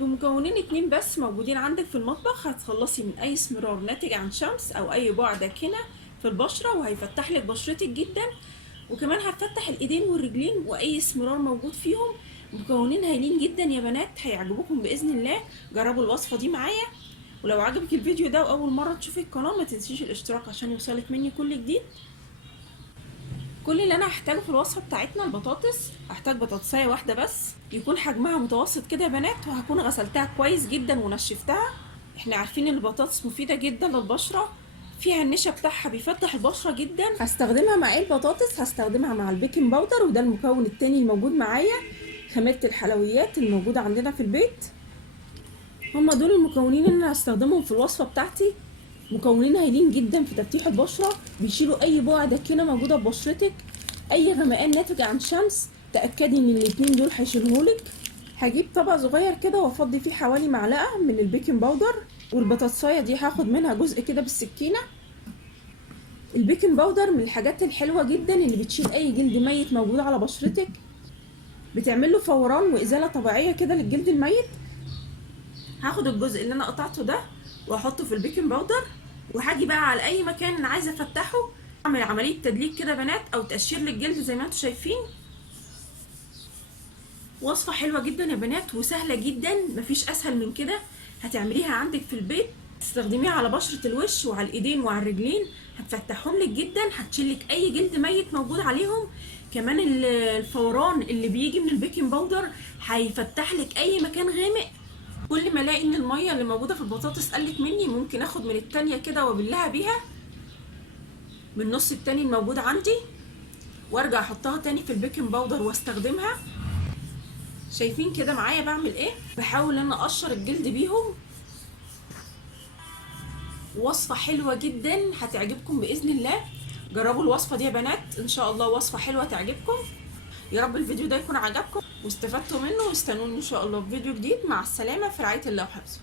بمكونين اتنين بس موجودين عندك في المطبخ هتخلصي من اي اسمرار ناتج عن شمس او اي بقع داكنه في البشره، وهيفتح لك بشرتك جدا، وكمان هتفتح الايدين والرجلين واي اسمرار موجود فيهم. مكونين هايلين جدا يا بنات، هيعجبوكم باذن الله. جربوا الوصفه دي معايا، ولو عجبك الفيديو ده واول مره تشوفي القناه ما تنسيش الاشتراك عشان يوصلك مني كل جديد. كل اللي انا هحتاجه في الوصفه بتاعتنا البطاطس، هحتاج بطاطسايه واحده بس يكون حجمها متوسط كده يا بنات، وهكون غسلتها كويس جدا ونشفتها. احنا عارفين ان البطاطس مفيده جدا للبشره، فيها النشا بتاعها بيفتح البشره جدا. هستخدمها مع ايه البطاطس؟ هستخدمها مع البيكنج باودر، وده المكون التاني الموجود معايا، خميره الحلويات الموجوده عندنا في البيت. هما دول المكونين اللي انا هستخدمهم في الوصفه بتاعتي. مكونين هايلين جدا في تفتيح البشره، بيشيلوا اي بقع داكنه موجوده في بشرتك، اي غمقان ناتج عن شمس تاكدي ان الاتنين دول هيشيلهولك. هجيب طبق صغير كده وافضي فيه حوالي معلقه من البيكنج باودر، والبطاطسايه دي هاخد منها جزء كده بالسكينه. البيكنج باودر من الحاجات الحلوه جدا اللي بتشيل اي جلد ميت موجود على بشرتك، بتعمل له فوران وازاله طبيعيه كده للجلد الميت. هاخد الجزء اللي انا قطعته ده واحطه في البيكنج باودر، وهاجي بقى على اي مكان انا عايزه افتحه، اعمل عمليه تدليك كده بنات او تقشير للجلد زي ما انتم شايفين. وصفه حلوه جدا يا بنات وسهله جدا، مفيش اسهل من كده. هتعمليها عندك في البيت، تستخدميها على بشره الوش وعلى الايدين وعلى الرجلين، هتفتحهم لك جدا، هتشيلك اي جلد ميت موجود عليهم. كمان الفوران اللي بيجي من البيكنج باودر هيفتح لك اي مكان غامق. كل ما الاقي ان الميه اللي موجوده في البطاطس قلت مني، ممكن اخد من التانية كده وابلها بيها من النص التاني الموجود عندي، وارجع احطها تاني في البيكنج باودر واستخدمها. شايفين كده معايا بعمل ايه؟ بحاول ان اقشر الجلد بيهم. وصفه حلوه جدا هتعجبكم باذن الله. جربوا الوصفه دي يا بنات، ان شاء الله وصفه حلوه تعجبكم. يا رب الفيديو ده يكون عجبكم واستفدتوا منه، واستنوني ان شاء الله في فيديو جديد. مع السلامه، في رعايه الله وحفظه.